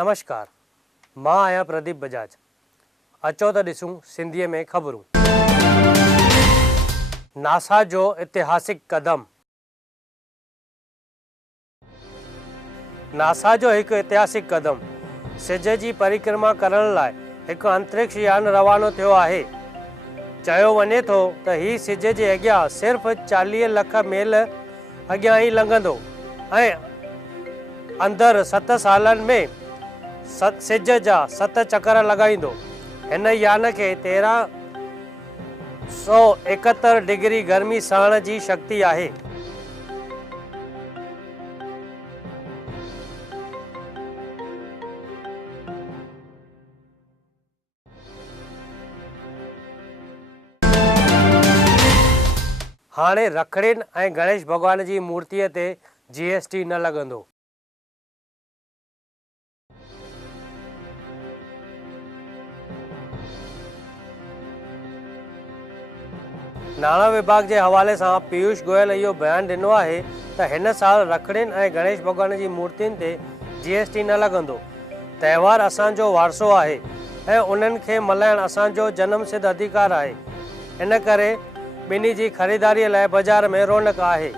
नमस्कार, मां आहियां प्रदीप बजाज। अचो त ॾिसूं सिंधीअ में ख़बरूं। नासा जो ऐतिहासिक क़दम। नासा जो हिकु ऐतिहासिक क़दम सिज जी परिक्रमा करण लाइ हिकु अंतरिक्ष यान रवानो थियो आहे। चयो वञे थो त हीउ सिज जे अॻियां सिर्फ़ु 40 लख मील अॻियां ई लंघंदो ऐं अंदरि 7 सालनि में सिज जा 7 चकर लॻाईंदो। हिन यान खे 1371 डिग्री गर्मी सहण जी शक्ति आहे। हाणे रखड़ियुनि ऐं गणेश भॻवान जी मूर्तीअ ते GST न लॻंदो। नाणा विभाग जे हवाले सां पीयूष गोयल इहो बयानु ॾिनो आहे त हिन साल रखड़ियुनि ऐं गणेश भॻवान जी मूर्तियुनि ते GST न लॻंदो। त्योहार असांजो वारसो आहे ऐं उन्हनि खे मल्हाइणु असांजो जन्म सिद्ध अधिकार आहे। इन करे ॿिन्ही जी ख़रीदारीअ लाइ बाज़ार में रौनक आहे।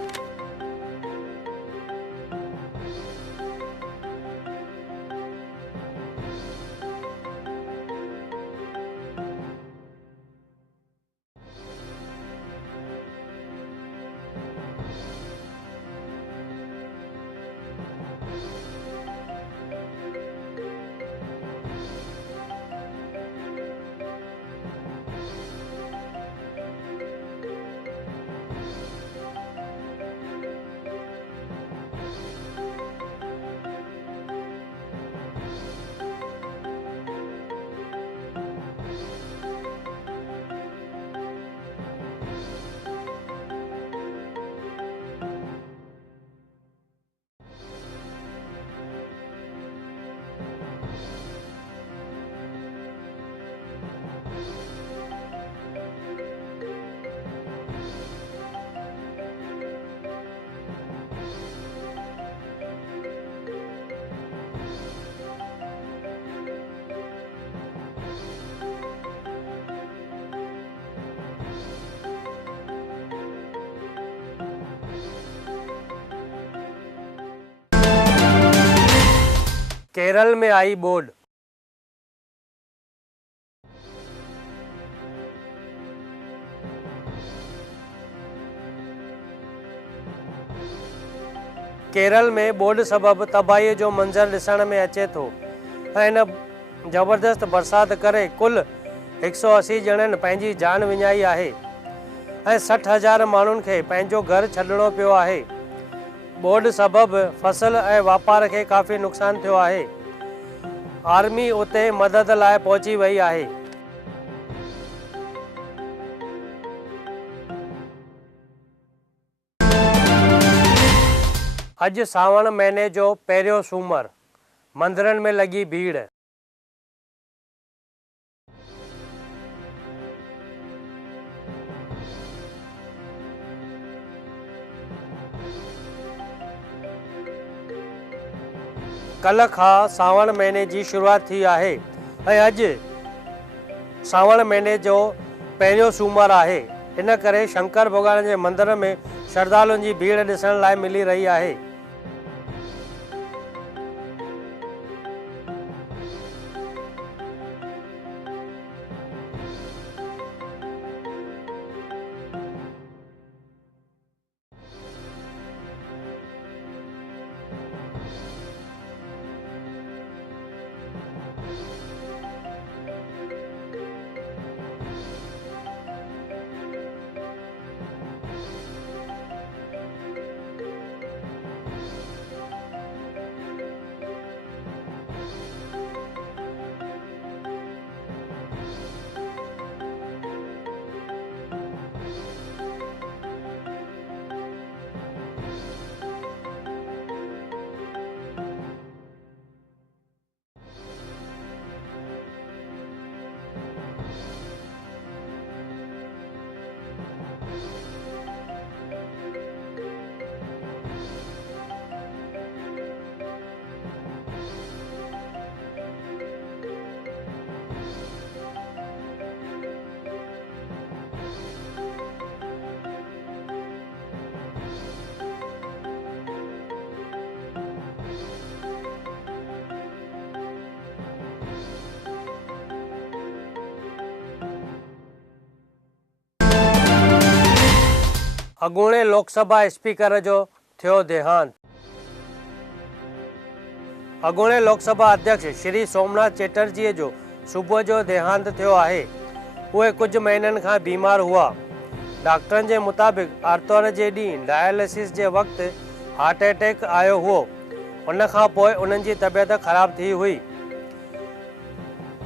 केरल में आई बोड। केरल में बोड सबबि तबाहीअ जो मंज़र ॾिसण में अचे थो ऐं हिन ज़बरदस्त बरसाति करे कुल 180 ॼणनि पंहिंजी जान विञाई आहे ऐं 60,000 माण्हुनि खे पंहिंजो घर छॾिणो पियो आहे। बोड सबबि फसल ऐं वापार खे काफ़ी नुक़सानु थियो आहे। आर्मी उते मदद लाइ पहुची वई आहे। अॼु सावण महीने जो पहिरियों सूमरु, मंदरनि में लॻी भीड़। कल्ह खां सावण महीने जी शुरूआति थी आहे ऐं अॼु सावण महीने जो पहिरियों सूमरु आहे। इन करे शंकर भॻवान जे मंदर में श्रद्धालुनि जी भीड़ ॾिसण लाइ मिली रही आहे। अॻूणे लोकसभा स्पीकर जो थियो देहांत। अॻूणे लोकसभा अध्यक्ष श्री सोमनाथ चैटर्जीअ जो सुबुह जो देहांत थियो आहे। उहे कुझु महीननि खां बीमार हुआ। डॉक्टरनि जे मुताबिक़ आर्तवार जे ॾींहुं डायलिसिस जे वक़्तु हार्ट अटैक आयो हुओ। उन खां पोइ उन्हनि जी तबियत ख़राब थी हुई।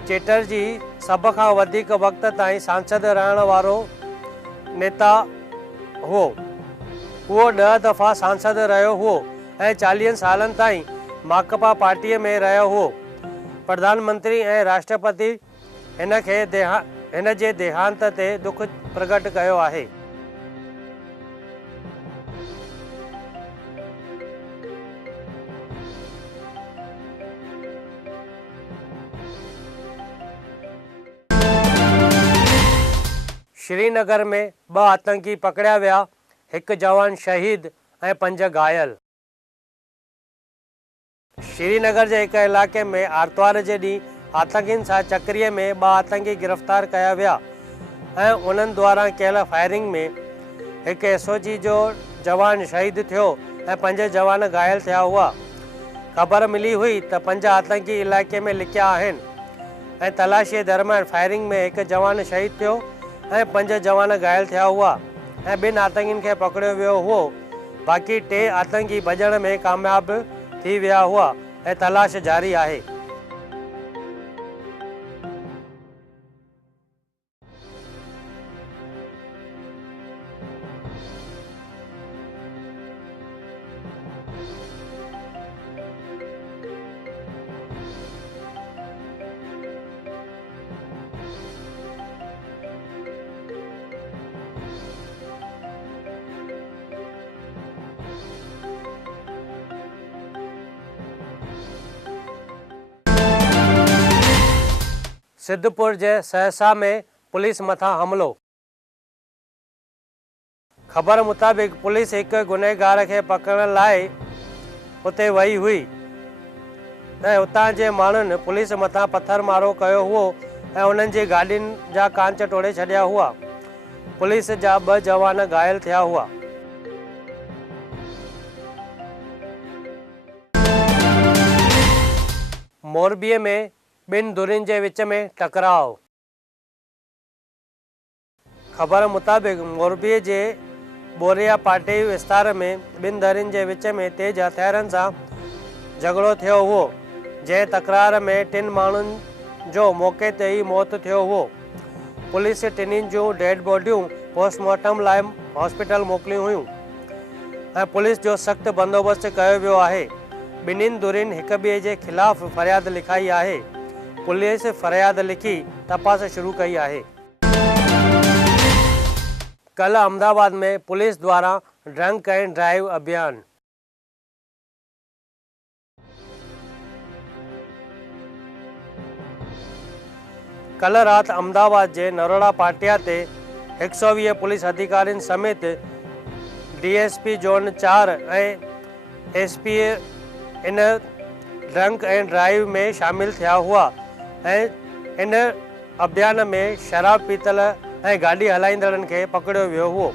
चैटर्जी सभ खां वधीक वक़्त ताईं सांसद रहण वारो नेता हो। उहो 10 दफ़ा सांसद रहियो हुओ ऐं 40 सालनि ताईं माकपा पार्टीअ में रहियो हुओ। प्रधानमंत्री ऐं राष्ट्रपति हिन जे देहांत ते दुख प्रकट कयो आहे। श्रीनगर में 2 आतंकी पकड़िया विया, 1 जवान शहीद ऐं 5 घायल। श्रीनगर जे हिकु इलाइक़े में आर्तवार जे ॾींहुं आतंकियुनि सां चक्रीअ में 2 आतंकी गिरफ़्तार कया विया ऐं उन्हनि द्वारा कयल फायरिंग में 1 SOG जो जवान शहीद थियो ऐं 5 जवान घायल थिया हुआ। ख़बर मिली हुई त 5 आतंकी इलाइक़े में लिकिया आहिनि ऐं तलाशीअ दरमियान फायरिंग में 1 जवान शहीद थियो ऐं 5 जवान घायल थिया हुआ ऐं 2 आतंकियुनि खे पकड़ियो वियो हुओ। बाक़ी 3 आतंकी भॼण में कामयाब थी विया हुआ ऐं तलाश जारी आहे। सिद्धपुर जे सहसा में पुलिस मथां हमलो। ख़बर मुताबिक़ पुलिस 1 गुनहगार खे पकड़ण लाइ उते वई हुई ऐं उतां जे माण्हुनि पुलिस मथां पथरमारो कयो हुओ ऐं उन्हनि जी गाॾियुनि जा कांच टोड़े छॾिया हुआ। पुलिस जा 2 जवान घायल थिया हुआ। मोरबीअ में 2 धुरियुनि जे विच में टकराव। ख़बर मुताबिक़ मोरबीअ जे बोरिया पाटी विस्तार में 2 धुरियुनि जे विच में तेज़ हथियारनि सां झगड़ो थियो हुओ, जंहिं तकरार में 3 माण्हुनि जो मौक़े ते ई मौत थियो हुओ। पुलिस टिन्हिनि जूं डेड बॉडियूं पोस्टमार्टम लाइ हॉस्पिटल मोकिलियूं हुयूं ऐं पुलिस जो सख़्तु बंदोबस्तु कयो वियो आहे। ॿिन्हिनि धुरियुनि हिक ॿिए जे ख़िलाफ़ फ़रियाद लिखाई आहे। पुलिस फ़रियाद लिखी तपास शुरू कई आहे। कल अहमदाबाद में पुलिस द्वारा ड्रंक एंड ड्राइव अभियान। कल राति अहमदाबाद जे नरोड़ा पाटिया ते 120 पुलिस अधिकारियुनि समेत DSP जोन 4 ऐं SP इन ड्रंक एंड ड्राइव में शामिल थिया हुआ ऐं इन अभियान में शराब पीतल ऐं गाॾी हलाईंदड़नि खे पकड़ियो वियो हुओ।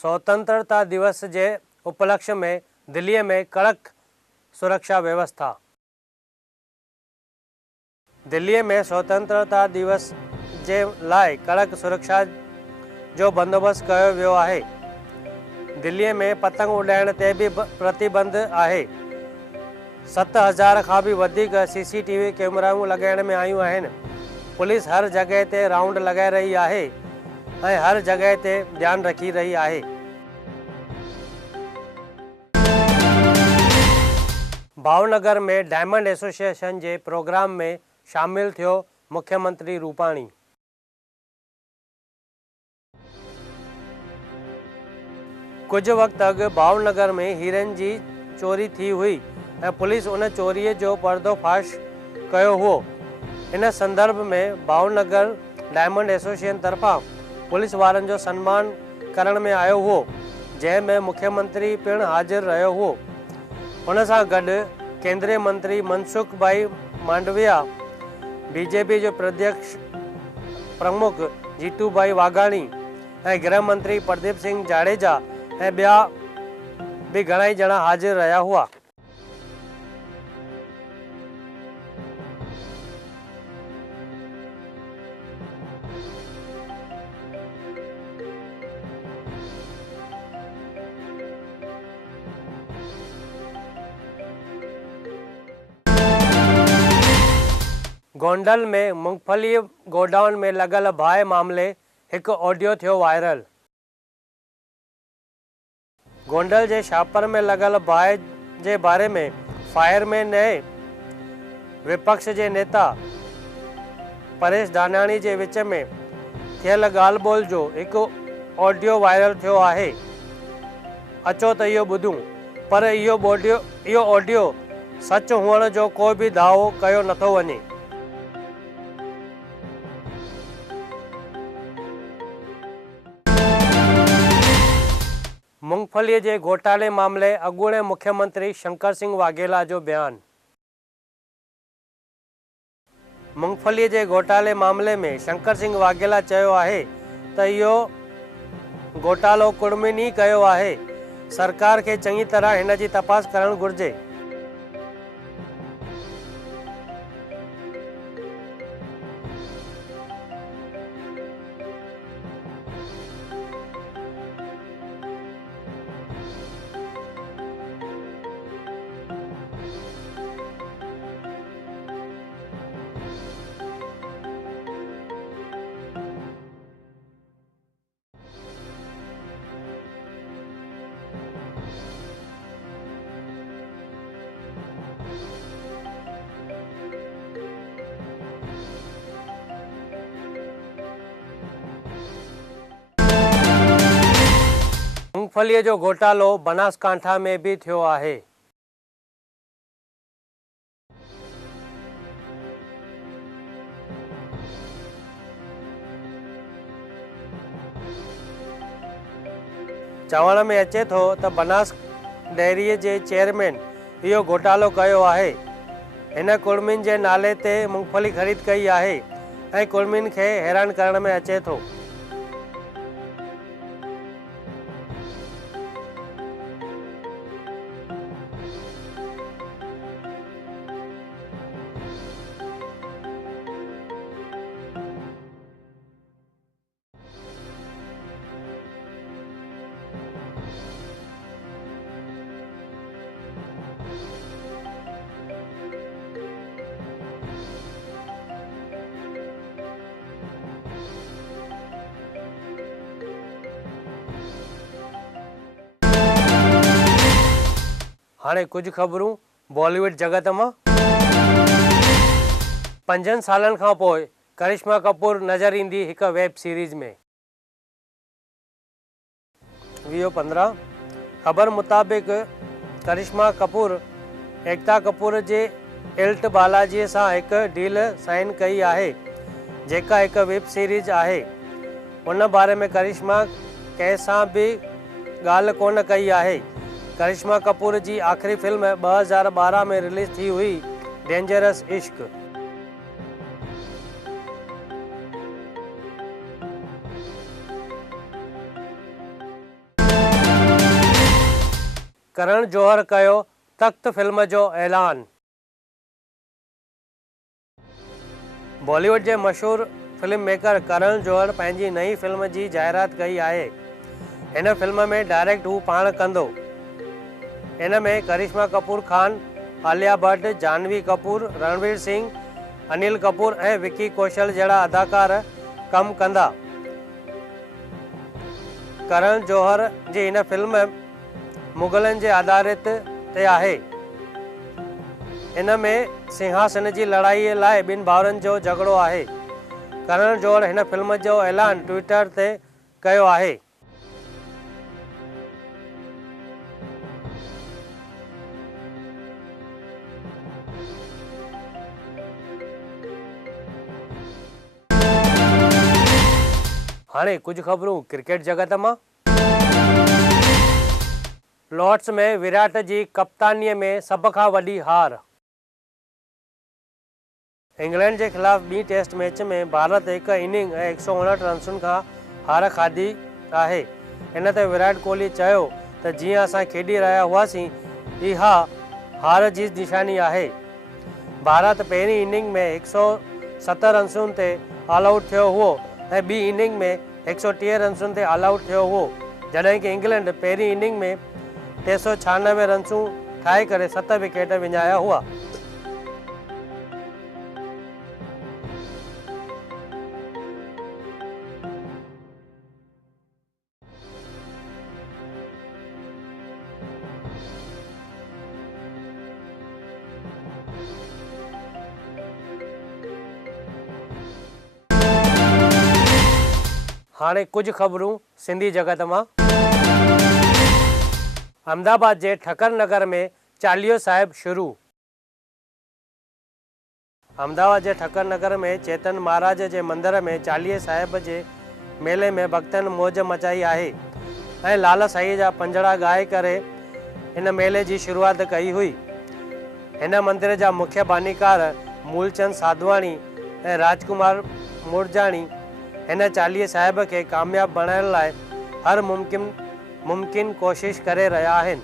स्वतंत्रता दिवस जे उपलक्ष्य में दिल्लीअ में कड़क सुरक्षा व्यवस्था। दिल्लीअ में स्वतंत्रता दिवस जे लाइ कड़क सुरक्षा जो बंदोबस्तु कयो वियो आहे। दिल्लीअ में पतंग उॾाइण ते बि प्रतिबंध आहे। 7000 खां बि वधीक CCTV कैमराऊं लॻाइण में आयूं आहिनि। पुलिस हर जॻह ते राउंड लॻाए रही आहे ऐं हर जॻह ते ध्यानु रखी रही आहे। भावनगर में डायमंड एसोसिएशन जे प्रोग्राम में शामिल थियो मुख्यमंत्री रूपाणी। कुछ वक्त अॻु भावनगर में हीरनि जी चोरी थी हुई ऐं पुलिस उन चोरीअ जो पर्दोफाश कयो हुओ। इन संदर्भ में भावनगर डायमंड एसोसिएशन तरफ़ां पुलिस वारनि जो सम्मान करण में आयो हुओ, जंहिंमें मुख्यमंत्री पिणु हाज़िर रहियो हुओ। उन सां गॾु केंद्रीय मंत्री मनसुख भाई मांडविया, बीजेपी जो प्रमुख जीतू भाई वाघाणी ऐं गृह मंत्री प्रदीप सिंह जाडेजा ऐं ॿिया भी घणा ई ॼणा हाज़िर रहिया हुआ। गोंडल में मूंगफली गोडाउन में लॻल बाहि मामले हिकु ऑडियो थियो वायरल। गोंडल जे छापर में लॻल बाहि जे बारे में फायरमैन ऐं विपक्ष जे नेता परेश दानाणी जे विच में थियल ॻाल्हि ॿोल जो हिकु ऑडियो वायरल थियो आहे। अचो त इहो ॿुधूं, पर इहो ऑडियो सच हुअण जो कोई बि दावो कयो नथो वञे। मूंगफलीअ जे घोटाले मामले अॻूणे मुख्यमंत्री शंकर सिंह वाघेला जो बयान। मूंगफलीअ जे घोटाले मामले में शंकर सिंह वाघेला चयो आहे त इहो घोटालो कुड़मिनी कयो आहे। सरकार खे चङी तरह हिन जी तपास करणु घुर्जे। मूंगफलीअ जो घोटालो बनासकांठा में भी थियो आहे। चवण में अचे थो त बनास डेयरीअ जे चेयरमैन इहो घोटालो कयो आहे। हिन कुड़मिन जे नाले ते मूंगफली ख़रीद कई आहे ऐं कुड़मिन खे हैरान करण में अचे थो। हाणे कुछ खबरूं बॉलीवुड जगत मां। 5 सालनि खां पोइ करिश्मा कपूर नज़र ईंदी हिक वेब सीरीज़ में। वीडियो 15 ख़बर मुताबिक़ करिश्मा कपूर एकता कपूर जे इल्ट बालाजीअ सां हिकु डील साइन कई आहे, जेका हिकु वेब सीरीज़ आहे। उन बारे में करिश्मा कंहिं सां बि ॻाल्हि कोन कई आहे। करिश्मा कपूर जी आख़िरी फिल्म 2012 में रिलीज़ थी हुई, डेंजरस इश्क। करण जौहर कयो तख्त फिल्म जो ऐलान। बॉलीवुड जे मशहूर फिल्म मेकर करण जौहर पंहिंजी नई फिल्म जी जाहिरात कई आहे। हिन फिल्म में डायरेक्ट हू पाण कंदो। इन में करिश्मा कपूर खान, आलिया भट्ट, जानवी कपूर, रणवीर सिंह, अनिल कपूर ऐं विकी कौशल जहिड़ा अदाकार कम कंदा। करण जौहर जी हिन फिल्म मुग़लनि जे आधारित ते आहे। इन में सिंहासन जी लड़ाईअ लाइ ॿिनि भाउरनि जो झगड़ो आहे। करण जौहर हिन फिल्म जो ऐलान ट्विटर ते कयो आहे। हाणे कुछ खबरूं क्रिकेट जगत में। लॉर्ड्स में विराट जी कप्तानीअ में सब खां वॾी हार। इंग्लैंड के खिलाफ ॿी टेस्ट मैच में भारत एक इनिंग 159 रन्सुनि खां हार खाधी आहे। इन ते विराट कोहली चयो त जीअं असां खेॾी रहिया हुआसीं इहा हार जी निशानी आहे। भारत पहिरीं इनिंग में 170 रन्सुनि ते ऑल आउट थियो हुओ ऐं ॿी इनिंग में 130 रन्सुनि ते ऑल आउट थियो हुओ, जॾहिं कि इंग्लैंड पहिरीं इनिंग में 396 रन्सूं ठाहे करे 7 विकेट विञाया हुआ। हाणे कुछ खबरूं सिंधी जगत में। अहमदाबाद के ठक्कर नगर में चालीहो साहिब शुरू। अहमदाबाद के ठक्कर नगर में चेतन महाराज के मंदिर में चालीहे साहिब के मेले में भक्तन मौज मचाई है ऐं लाल साईं जा पंजड़ा गाए करे इन मेले की शुरुआत कई हुई। इन मंदिर जा मुख्य बानीकार मूलचंद साधवाणी ऐं राजकुमार मुरजाणी इन चालीहे साहिब के कामयाब बनाइण लाइ हर मुमकिन कोशिश करे रहा आहिनि।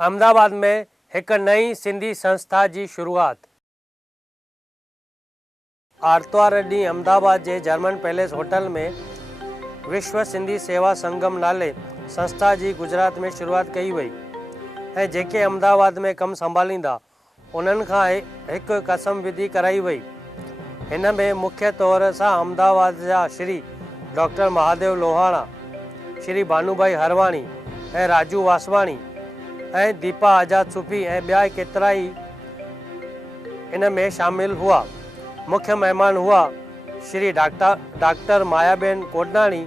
अहमदाबाद में एक नई सिंधी संस्था की शुरुआत। आर्तवार ॾींहुं अहमदाबाद के जर्मन पैलेस होटल में विश्व सिंधी सेवा संगम नाले संस्था की गुजरात में शुरुआत कई वई ऐं जेके अहमदाबाद में कम संभालींदा उन्हनि खां हिकु कसम विधि कराई वई। इन में मुख्य तौर से अहमदाबाद जा श्री डॉक्टर महादेव लोहाणा, श्री भानुभाई हरवाणी ऐं राजू वासवाणी ऐं दीपा आजाद सूफी ऐं ॿिया केतिरा ई इन में शामिल हुआ। मुख्य मेहमान हुआ श्री डॉक्टर मायाबेन कोडनाणी,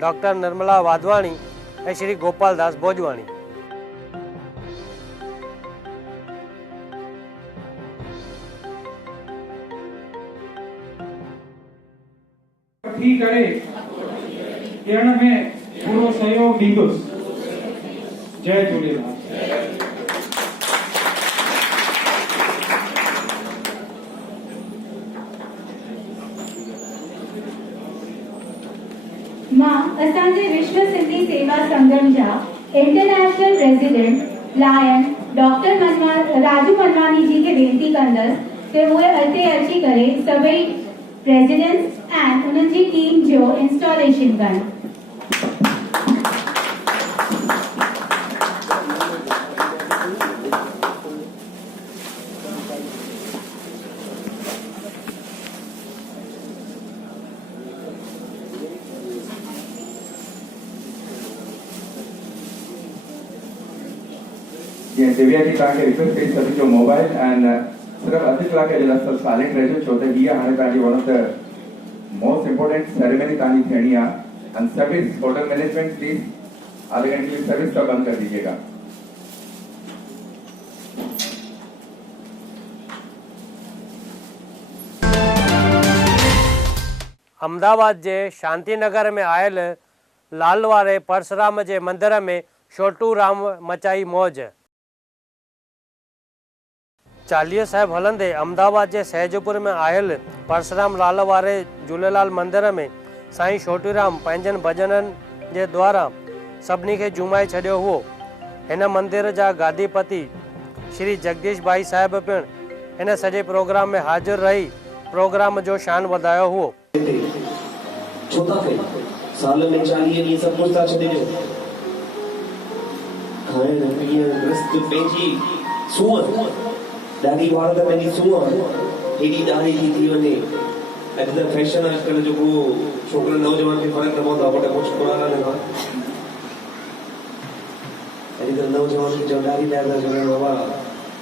डॉक्टर निर्मला वाधवाणी ऐं श्री गोपाल दास भोजवाणी। थी करे ॾियण में पूरो सहयोग ॾींदुसि। जय झूलेलाल। मां असांजे विश्व सिंधी सेवा संगम जा international president lion doctor Raju Manwani ji के वेनती कंदसि कि उहे अॻिते अची करे सभई प्रेसिडेंट्स ऐं उन्हनि जी टीम जो इंस्टॉलेशन कनि। दिव्या जी तव्हांखे रिक्वेस्ट कई सभी जो मोबाइल एंड सिर्फ अधु कलाक जे लाइ सभु साइलेंट रहिजो, छो त हीअ हाणे तव्हांजी one of the most important ceremony तव्हांजी थियणी आहे। And service hotel management please आधे घंटे की सर्विस का बंद कर दीजिएगा। अहमदाबाद के शांतिनगर में आयल लाल वारे परशुराम के मंदिर में छोटू राम मचाई मौज। चालीहो साहिब हलंदे अहमदाबाद जे सहजपुर में आयल परसराम लाल वारे झूलेलाल मंदिर में साईं छोटीराम पंहिंजनि भजननि जे द्वारा सभिनी खे झुमाए छॾियो हुओ। हिन मंदिर जा गादीपति श्री जगदीश भाई साहिब पिण हिन सॼे प्रोग्राम में हाज़िर रही प्रोग्राम जो शान वधायो हुओ। छो था कयो? साल में 40 ॾींहं सभु कुझु था छॾे ॾियो। खाइण पीअण मस्त पंहिंजी सूंहं ॾाढी वार त पंहिंजी सूंहं हेॾी ॾाढी थी वञे। अॼु त फैशन अॼुकल्ह जेको छोकिरा नौजवान खे फ़र्क़ु न पवंदो आहे, वॾा कुझु पुराणा न था। अॼुकल्ह नौजवान खे ॾाढी ॾाढा चवनि बाबा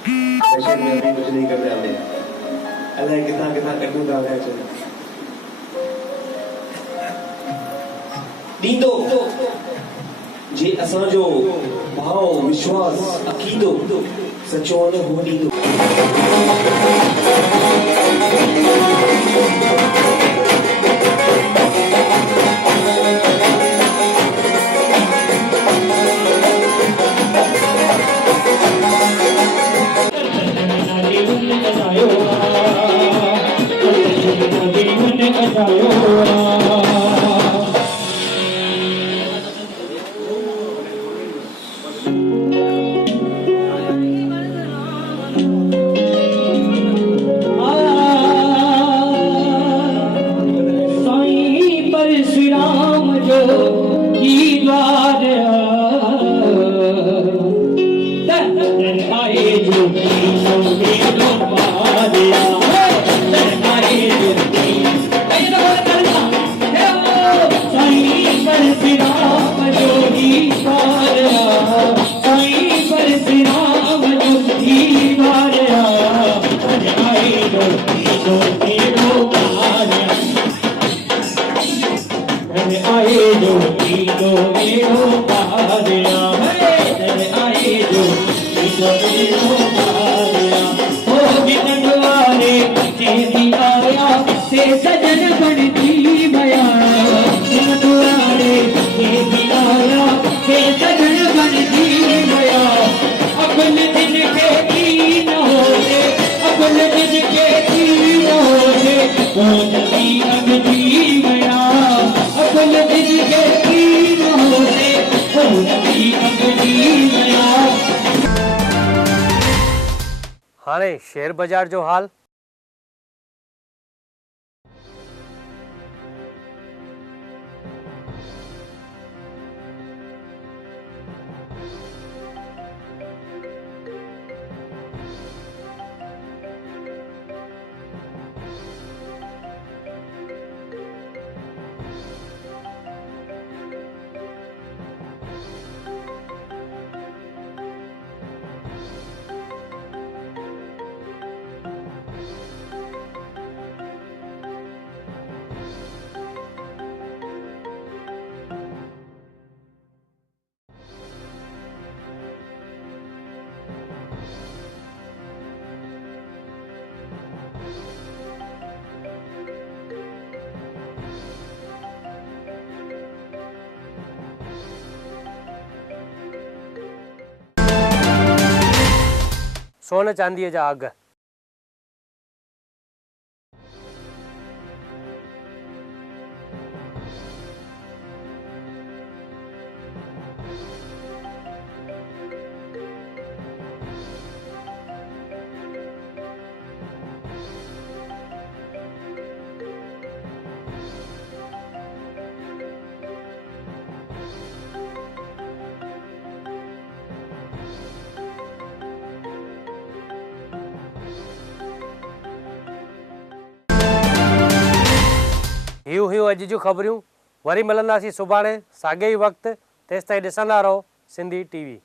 फैशन में अभी कुझु नहीं करने आते, अलाए किथां किथां कढूं था पिया अचनि। ॾींदो जे असांजो भाव विश्वास अक़ीदो सचो आहे न, हो ॾींदो। हाणे शेयर बाजार जो हाल। सोन चांदीअ जा अघ। यूं हुयूं अॼु जूं ख़बरूं। वरी मिलंदासीं सुभाणे साॻे ई वक़्तु। तेसिताईं ॾिसंदा रहो सिंधी टीवी।